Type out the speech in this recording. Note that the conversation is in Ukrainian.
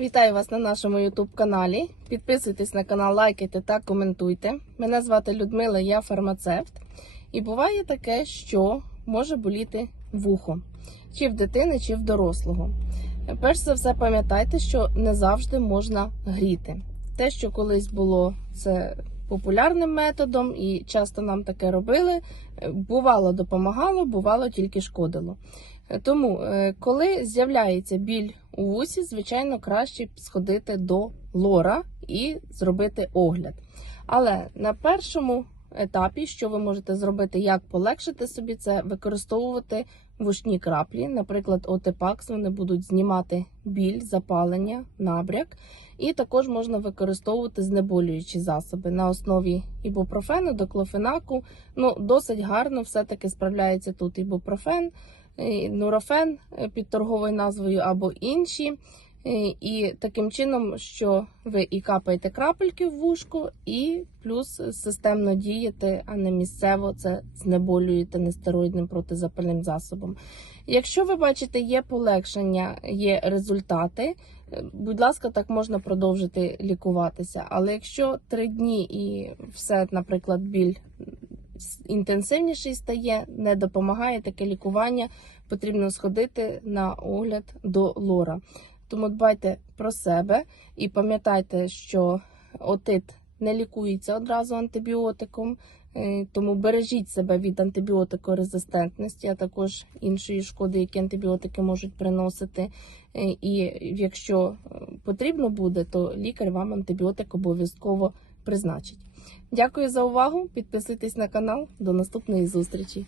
Вітаю вас на нашому YouTube каналі. Підписуйтесь на канал, лайкайте та коментуйте. Мене звати Людмила, я фармацевт. І буває таке, що може боліти вухо, чи в дитини, чи в дорослого. Перш за все, пам'ятайте, що не завжди можна гріти. Те, що колись було це популярним методом, і часто нам таке робили, бувало допомагало, бувало тільки шкодило. Тому, е, коли з'являється біль у вусі, звичайно, краще сходити до лора і зробити огляд. Але на першому етапі, що ви можете зробити, як полегшити собі, це використовувати вушні краплі. Наприклад, Отепакс, вони будуть знімати біль, запалення, набряк. І також можна використовувати знеболюючі засоби на основі ібупрофену, доклофенаку. Ну, досить гарно все-таки справляється тут ібупрофен, нурофен е, під торговою назвою або інші. Е, І таким чином, що ви і капаєте крапельки в вушко, і плюс системно дієте, а не місцево це знеболюєте нестероїдним протизапальним засобом. Якщо ви бачите, є полегшення, є результати, е, будь ласка, так можна продовжити лікуватися. Але якщо три дні і все, наприклад, біль інтенсивніший стає, не допомагає таке лікування, потрібно сходити на огляд до лора. Тому дбайте про себе і пам'ятайте, що отит не лікується одразу антибіотиком, е, тому бережіть себе від антибіотикорезистентності, а також іншої шкоди, які антибіотики можуть приносити. Е, І якщо е, потрібно буде, то лікар вам антибіотик обов'язково призначить. Дякую за увагу. Підписуйтесь на канал. До наступної зустрічі.